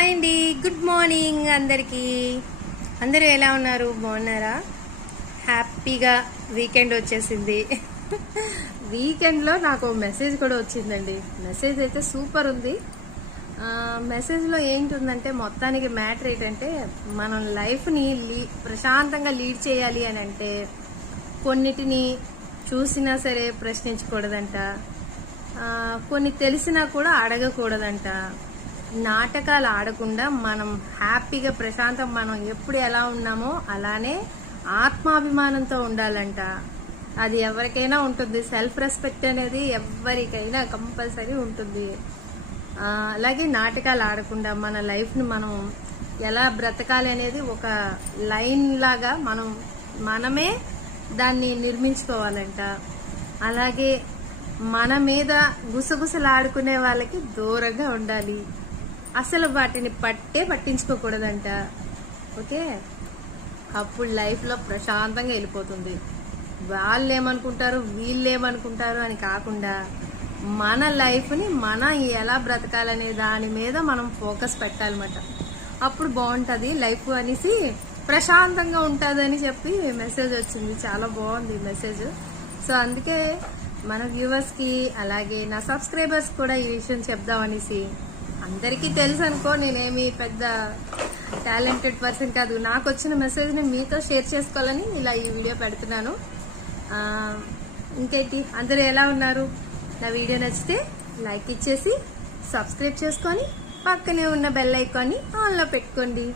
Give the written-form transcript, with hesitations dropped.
Hi అండి, good morning అందరికీ. అందరూ ఎలా ఉన్నారు? బాగున్నారా? హ్యాపీగా వీకెండ్ వచ్చేసింది. వీకెండ్లో నాకు మెసేజ్ కూడా వచ్చిందండి. మెసేజ్ అయితే సూపర్ ఉంది. మెసేజ్లో ఏంటుందంటే మొత్తానికి మ్యాటర్ ఏంటంటే మనం లైఫ్ని ప్రశాంతంగా లీడ్ చేయాలి అని అంటే కొన్నిటిని చూసినా సరే ప్రశ్నించకూడదంట, కొన్ని తెలిసినా కూడా అడగకూడదంట. నాటకాలు ఆడకుండా మనం హ్యాపీగా ప్రశాంతం మనం ఎప్పుడు ఎలా ఉన్నామో అలానే ఆత్మాభిమానంతో ఉండాలంట. అది ఎవరికైనా ఉంటుంది. సెల్ఫ్ రెస్పెక్ట్ అనేది ఎవరికైనా కంపల్సరీ ఉంటుంది. అలాగే నాటకాలు ఆడకుండా మన లైఫ్ని మనం ఎలా బ్రతకాలి అనేది ఒక లైన్ లాగా మనమే దాన్ని నిర్మించుకోవాలంట. అలాగే మన మీద గుసగుసలాడుకునే వాళ్ళకి దూరంగా ఉండాలి. అసలు వాటిని పట్టించుకోకూడదంట. ఓకే, అప్పుడు లైఫ్లో ప్రశాంతంగా వెళ్ళిపోతుంది. వాళ్ళు ఏమనుకుంటారు వీళ్ళు ఏమనుకుంటారు అని కాకుండా మన లైఫ్ని మనం ఎలా బ్రతకాలనే దాని మీద మనం ఫోకస్ పెట్టాలన్నమాట. అప్పుడు బాగుంటుంది లైఫ్ అనేసి ప్రశాంతంగా ఉంటుంది అని చెప్పి మెసేజ్ వచ్చింది. చాలా బాగుంది మెసేజ్. సో అందుకే మన వ్యూవర్స్కి అలాగే నా సబ్స్క్రైబర్స్ కూడా ఈ విషయం చెప్దామనేసి. అందరికీ తెలుసు అనుకో, నేనేమి పెద్ద టాలెంటెడ్ పర్సన్ కాదు. నాకు వచ్చిన మెసేజ్ని మీతో షేర్ చేసుకోవాలని ఇలా ఈ వీడియో పెడుతున్నాను. ఇంకేంటి, అందరూ ఎలా ఉన్నారు? నా వీడియో నచ్చితే లైక్ ఇచ్చేసి సబ్స్క్రైబ్ చేసుకొని పక్కనే ఉన్న బెల్ ఐకాన్ని ఆన్లో పెట్టుకోండి.